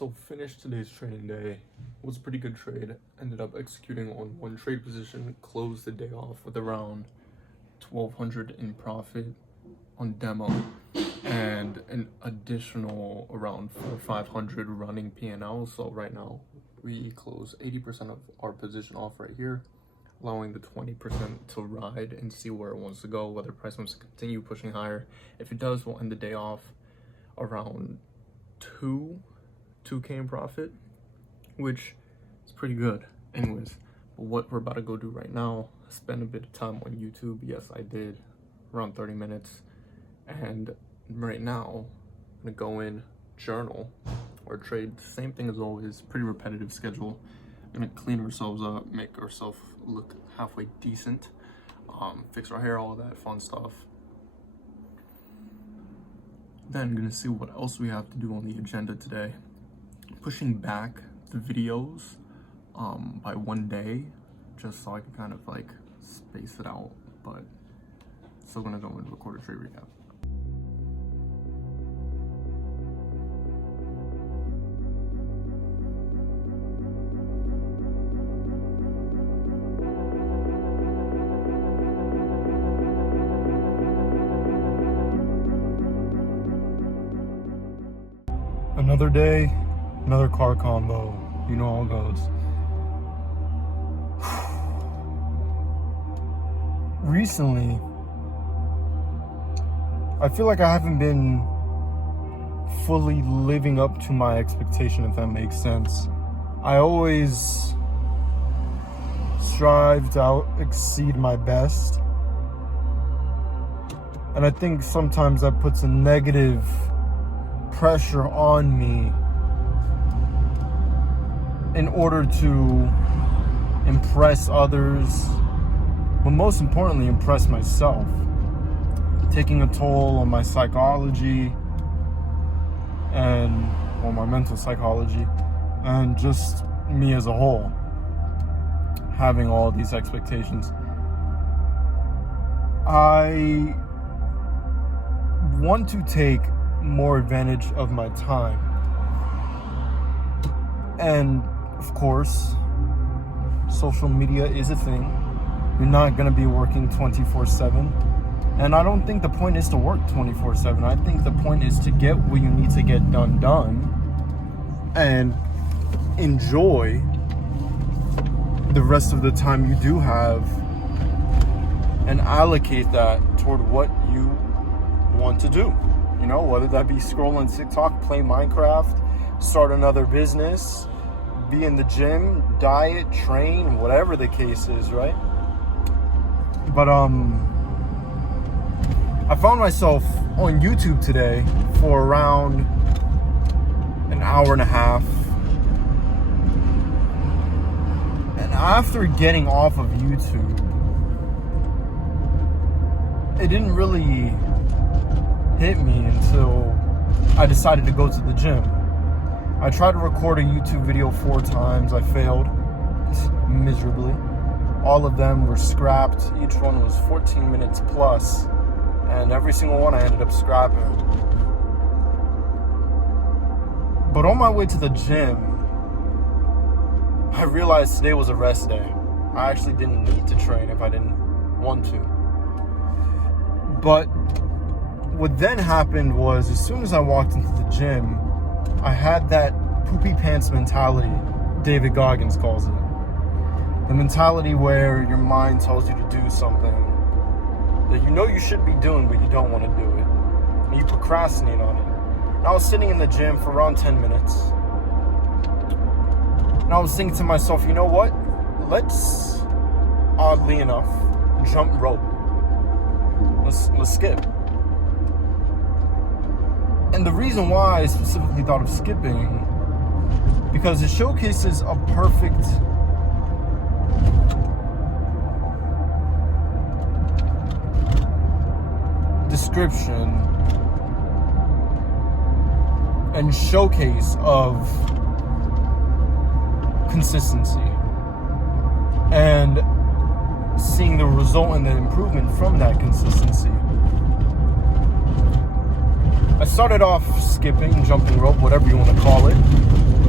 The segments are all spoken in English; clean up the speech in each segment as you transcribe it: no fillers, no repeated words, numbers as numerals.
So finished today's trading day. It was a pretty good trade. Ended up executing on one trade position, closed the day off with around 1,200 in profit on demo and an additional around 400 or 500 running P&L. So right now we close 80% of our position off right here, allowing the 20% to ride and see where it wants to go, whether price wants to continue pushing higher. If it does, we'll end the day off around 2K in profit, which is pretty good. Anyways, what we're about to go do right now, spend a bit of time on YouTube. Yes, I did, around 30 minutes. And right now, I'm gonna go in, journal, or trade. Same thing as always, pretty repetitive schedule. Gonna clean ourselves up, make ourselves look halfway decent, fix our hair, all that fun stuff. Then gonna see what else we have to do on the agenda today. Pushing back the videos by one day, just so I can kind of like space it out, but still gonna go and record a trade recap. Another day, another car combo. You know how it goes. Recently, I feel like I haven't been fully living up to my expectation, if that makes sense. I always strive to exceed my best. And I think sometimes that puts a negative pressure on me in order to impress others, but most importantly, impress myself, taking a toll on my psychology and on my mental psychology and just me as a whole, having all these expectations. I want to take more advantage of my time, and of course social media is a thing. You're not going to be working 24/7, and I don't think the point is to work 24/7. I think the point is to get what you need to get done and enjoy the rest of the time you do have and allocate that toward what you want to do. You know, whether that be scroll on TikTok, play Minecraft, start another business, be in the gym, diet, train, whatever the case is, right? But I found myself on YouTube today for around an hour and a half. And after getting off of YouTube, it didn't really hit me until I decided to go to the gym. I tried to record a YouTube video 4 times. I failed miserably. All of them were scrapped. Each one was 14 minutes plus, and every single one I ended up scrapping. But on my way to the gym, I realized today was a rest day. I actually didn't need to train if I didn't want to. But what then happened was, as soon as I walked into the gym, I had that poopy pants mentality, David Goggins calls it. The mentality where your mind tells you to do something that you know you should be doing, but you don't want to do it. And you procrastinate on it. And I was sitting in the gym for around 10 minutes. And I was thinking to myself, you know what? Let's, oddly enough, jump rope. Let's skip. And the reason why I specifically thought of skipping, because it showcases a perfect description and showcase of consistency and seeing the result and the improvement from that consistency. I started off skipping, jumping rope, whatever you want to call it.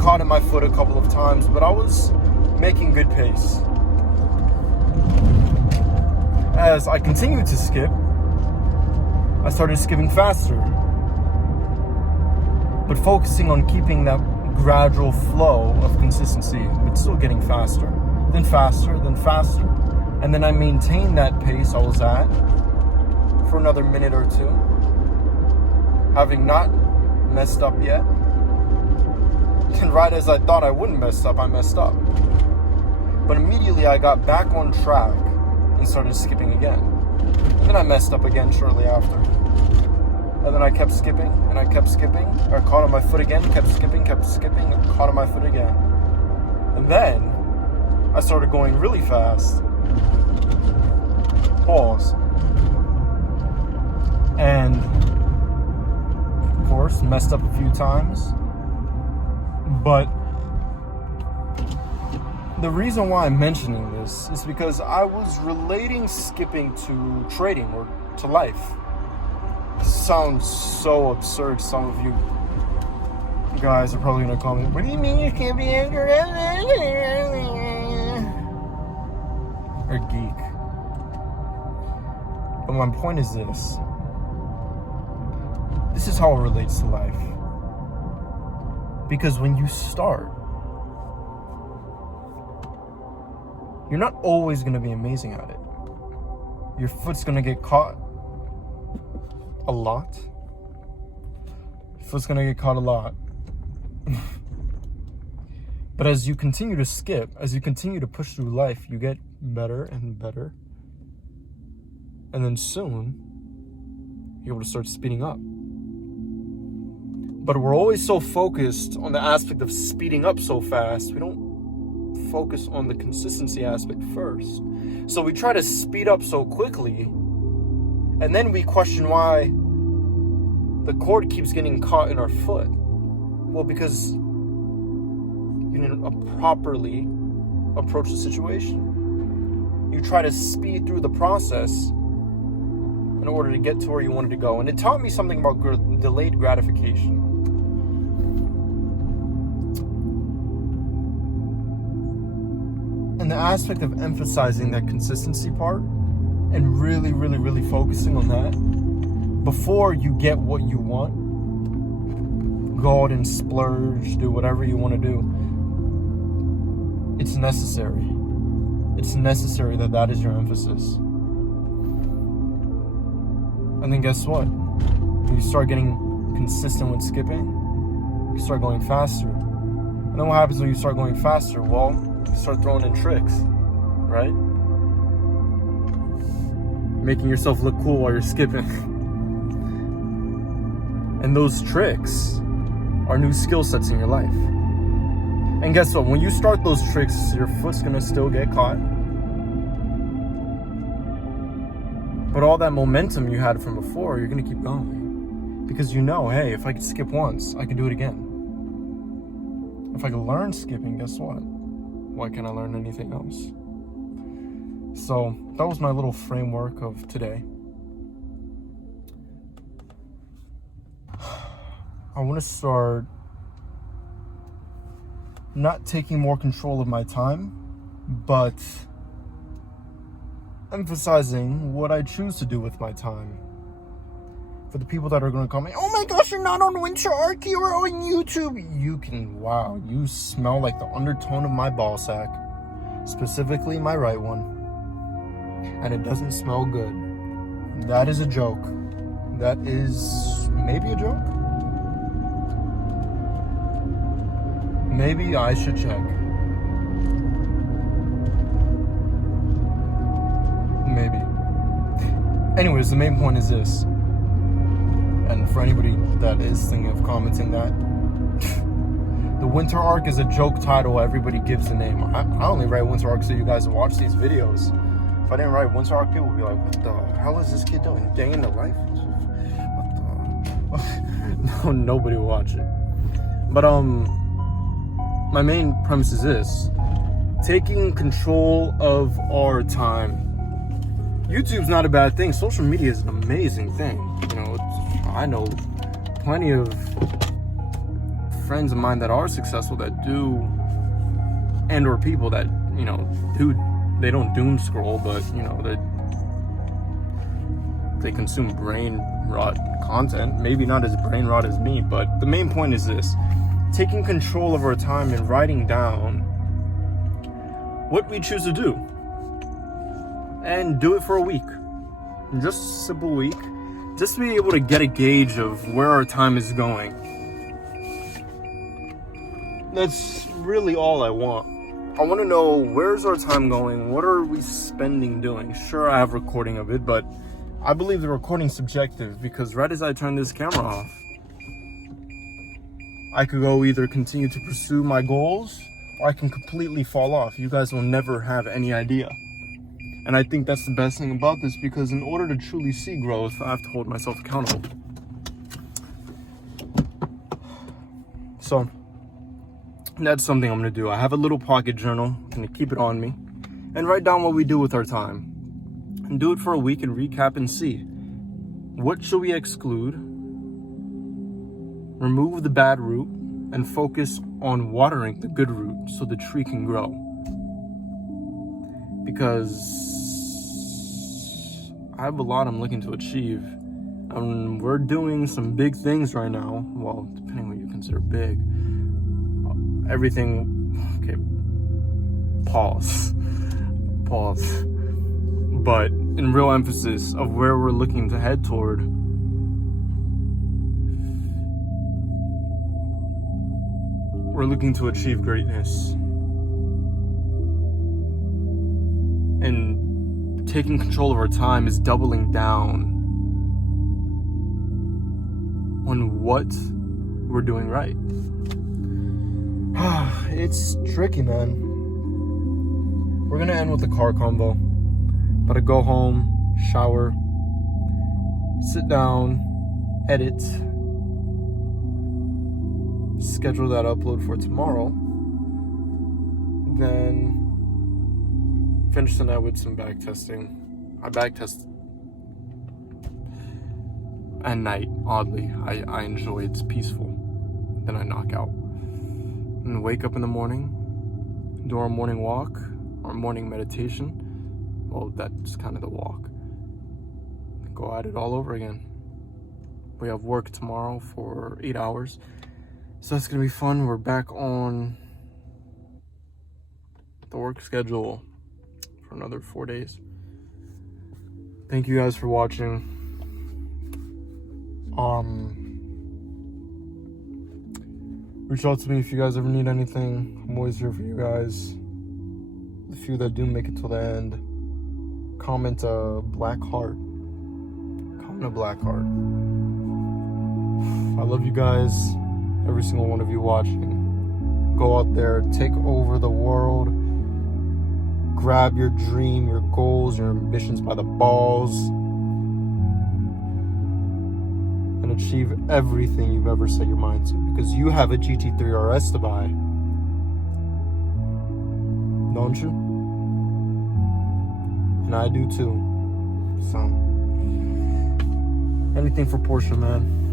caught in my foot a couple of times, but I was making good pace. As I continued to skip, I started skipping faster, but focusing on keeping that gradual flow of consistency, but still getting faster, then faster, then faster. And then I maintained that pace I was at for another minute or two, having not messed up yet. And right as I thought I wouldn't mess up, I messed up. But immediately I got back on track and started skipping again. And then I messed up again shortly after. And then I kept skipping, and I kept skipping. I caught on my foot again, kept skipping, and caught on my foot again. And then I started going really fast. Pause. And of course, messed up a few times. But the reason why I'm mentioning this is because I was relating skipping to trading or to life. Sounds so absurd. Some of you guys are probably gonna call me, what do you mean you can't be angry? Or geek. But my point is this. This is how it relates to life. Because when you start, you're not always gonna be amazing at it. Your foot's gonna get caught a lot. Your foot's gonna get caught a lot. But as you continue to skip, as you continue to push through life, you get better and better. And then soon, you're able to start speeding up. But we're always so focused on the aspect of speeding up so fast, we don't focus on the consistency aspect first. So we try to speed up so quickly, and then we question why the cord keeps getting caught in our foot. Well, because you didn't properly approach the situation. You try to speed through the process in order to get to where you wanted to go. And it taught me something about delayed gratification. And the aspect of emphasizing that consistency part and really, really, really focusing on that before you get what you want. Go out and splurge, do whatever you want to do. It's necessary. It's necessary that is your emphasis. And then guess what? When you start getting consistent with skipping, you start going faster. And then what happens when you start going faster? Well, you start throwing in tricks, right? Making yourself look cool while you're skipping. And those tricks are new skill sets in your life. And guess what? When you start those tricks, your foot's gonna still get caught. But all that momentum you had from before, you're gonna keep going. Because you know, hey, if I could skip once, I can do it again. If I could learn skipping, guess what? Why can't I learn anything else? So that was my little framework of today. I want to start not taking more control of my time, but emphasizing what I choose to do with my time. For the people that are going to call me, oh my gosh, you're not on Winter Arc, you're on YouTube. You smell like the undertone of my ball sack, specifically my right one. And it doesn't smell good. That is a joke. That is maybe a joke. Maybe I should check. Maybe. Anyways, the main point is this. And for anybody that is thinking of commenting that, the Winter Arc is a joke title everybody gives the name. I only write Winter Arc so you guys watch these videos. If I didn't write Winter Arc, people would be like, what the hell is this kid doing? Day in the life? What the? No, nobody will watch it. But, my main premise is this. Taking control of our time. YouTube's not a bad thing. Social media is an amazing thing. You know, I know plenty of friends of mine that are successful that do, and or people that, you know, they don't doom scroll, but, you know, they consume brain rot content. Maybe not as brain rot as me, but the main point is this: taking control of our time and writing down what we choose to do, and do it for a week, just a simple week, just to be able to get a gauge of where our time is going. That's really all I want. I want to know, where's our time going? What are we spending doing? Sure, I have recording of it, but I believe the recording's subjective, because right as I turn this camera off, I could go either continue to pursue my goals, or I can completely fall off. You guys will never have any idea. And I think that's the best thing about this, because in order to truly see growth, I have to hold myself accountable. So that's something I'm going to do. I have a little pocket journal. I'm going to keep it on me and write down what we do with our time. And do it for a week and recap and see. What should we exclude? Remove the bad root and focus on watering the good root so the tree can grow. Because I have a lot I'm looking to achieve. We're doing some big things right now. Well, depending on what you consider big. Everything, okay, pause. But in real emphasis of where we're looking to head toward, we're looking to achieve greatness. And taking control of our time is doubling down on what we're doing right. It's tricky, man. We're gonna end with a car convo. But I go home, shower, sit down, edit, schedule that upload for tomorrow, then finish the night with some back testing. I back test at night, oddly. I enjoy it. It's peaceful. Then I knock out. And wake up in the morning, do our morning walk, our morning meditation. Well, that's kind of the walk. Go at it all over again. We have work tomorrow for 8 hours. So that's going to be fun. We're back on the work schedule for another 4 days. Thank you guys for watching. Reach out to me if you guys ever need anything. I'm always here for you guys. The few that do make it till the end, comment a black heart. Comment a black heart. I love you guys. Every single one of you watching. Go out there, take over the world. Grab your dream, your goals, your ambitions by the balls. And achieve everything you've ever set your mind to. Because you have a GT3 RS to buy. Don't you? And I do too. So, anything for Porsche, man.